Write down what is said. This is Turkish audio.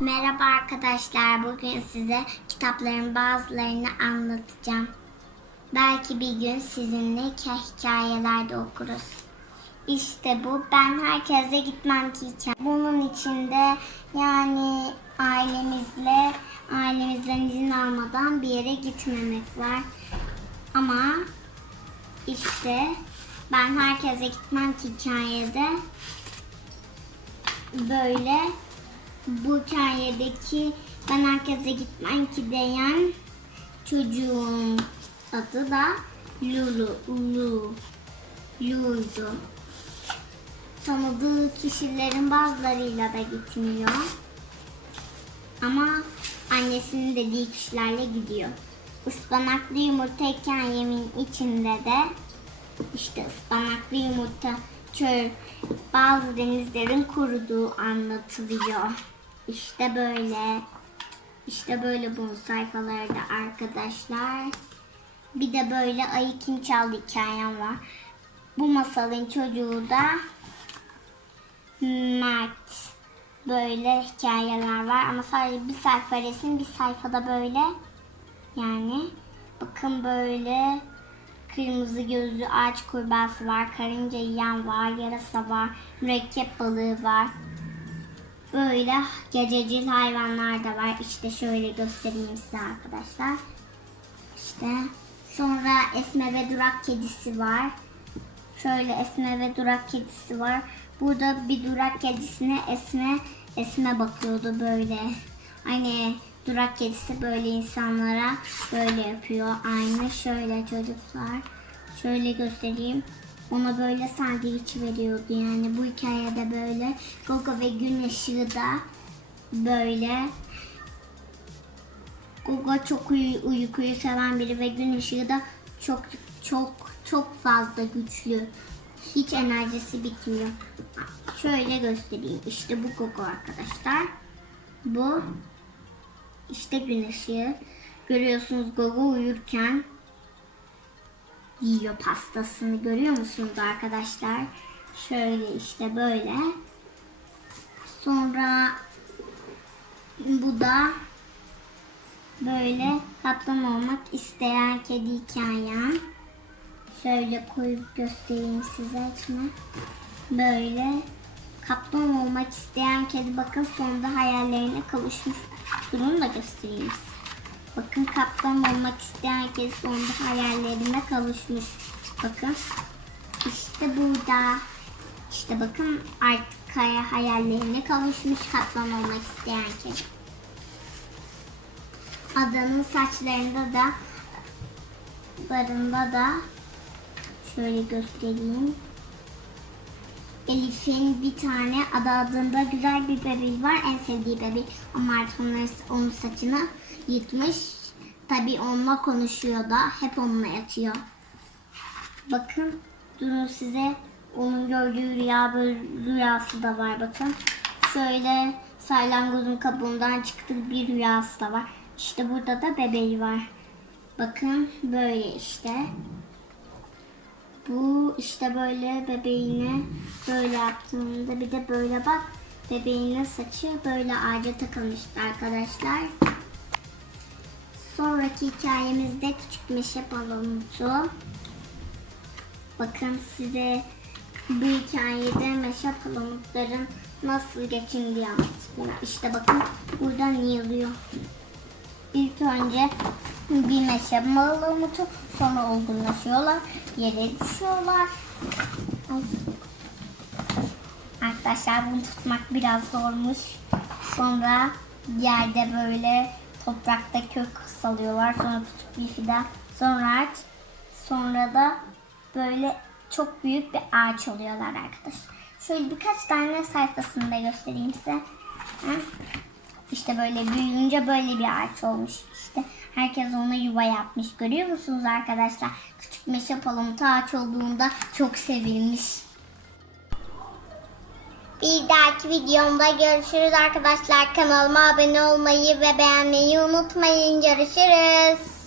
Merhaba arkadaşlar. Bugün size kitapların bazılarını anlatacağım. Belki bir gün sizinle hikaye- hikayelerde okuruz. İşte bu. Ben herkese gitmem ki hikaye. Bunun içinde yani ailemizle ailemizden izin almadan bir yere gitmemek var. Ama işte ben herkese gitmem ki hikayede böyle bu hikayedeki ben herkese gitmem ki diyen çocuğun adı da Lulu. Lu. Lulu'ydu. Tanıdığı kişilerin bazılarıyla da gitmiyor. Ama annesinin dediği kişilerle gidiyor. Ispanaklı yumurta hikayemin içinde de işte ıspanaklı yumurta çöl bazı denizlerin kuruduğu anlatılıyor. İşte böyle. İşte böyle bunun sayfaları da arkadaşlar. Bir de böyle ayı kim çaldı hikayem var. Bu masalın çocuğu da Mert. Böyle hikayeler var ama sadece bir sayfa resim bir sayfada böyle yani bakın böyle kırmızı gözlü ağaç kurbağası var, karınca yiyen var, yarasa var, mürekkep balığı var. Böyle gececil hayvanlar da var. İşte şöyle göstereyim size arkadaşlar. İşte sonra Esme ve Durak kedisi var. Şöyle Esme ve Durak kedisi var. Burada bir Durak kedisine Esme Esme bakıyordu böyle. Hani Durak kedisi böyle insanlara böyle yapıyor. Aynı şöyle çocuklar. Şöyle göstereyim. Ona böyle sandviç veriyordu yani. Bu hikayede böyle Gogo ve gün ışığı da böyle Gogo çok uy- uykuyu seven biri ve gün ışığı da çok çok çok fazla güçlü. Hiç enerjisi bitmiyor. Şöyle göstereyim. İşte bu Gogo arkadaşlar. Bu işte gün ışığı. Görüyorsunuz Gogo uyurken yiyor pastasını. Görüyor musunuz arkadaşlar? Şöyle işte böyle. Sonra bu da böyle kaplan olmak isteyen kedi hikayem. Şöyle koyup göstereyim size içine. Böyle kaplan olmak isteyen kedi bakın sonunda hayallerine kavuşmuş. Durun da göstereyim. Bakın kaplan olmak isteyen kedi sonunda hayallerine kavuşmuş. Bakın. İşte burada. İşte bakın artık kaya hayallerine kavuşmuş kaplan olmak isteyen kedi. Adanın saçlarında da barında da şöyle göstereyim. Elif'in bir tane adı adında güzel bir bebeği var. En sevdiği bebeği. Ama artık onun saçını yırtmış. Tabii onunla konuşuyor da. Hep onunla yatıyor. Bakın. Durun size onun gördüğü rüya böyle rüyası da var bakın. Şöyle saylangozun kabuğundan çıktığı bir rüyası da var. İşte burada da bebeği var. Bakın böyle işte. Bu işte böyle bebeğine böyle yaptığında bir de böyle bak bebeğinin saçı böyle ağaca takılmıştı arkadaşlar. Sonraki hikayemizde küçük meşe balonutu. Bakın size bu hikayede meşe palamutların nasıl geçindiği anlatayım. İşte bakın buradan yığılıyor. İlk önce bir meşe malamutu sonra olgunlaşıyorlar. Yere düşüyorlar. Arkadaşlar bunu tutmak biraz zormuş. Sonra yerde böyle toprakta kök salıyorlar. Sonra küçük bir fidan. Sonra ağaç. Sonra da böyle çok büyük bir ağaç oluyorlar arkadaşlar. Şöyle birkaç tane sayfasını da göstereyim size. Heh. İşte böyle büyüyünce böyle bir ağaç olmuş. İşte herkes ona yuva yapmış. Görüyor musunuz arkadaşlar? Küçük meşe palamutu ağaç olduğunda çok sevilmiş. Bir dahaki videomda görüşürüz arkadaşlar. Kanalıma abone olmayı ve beğenmeyi unutmayın. Görüşürüz.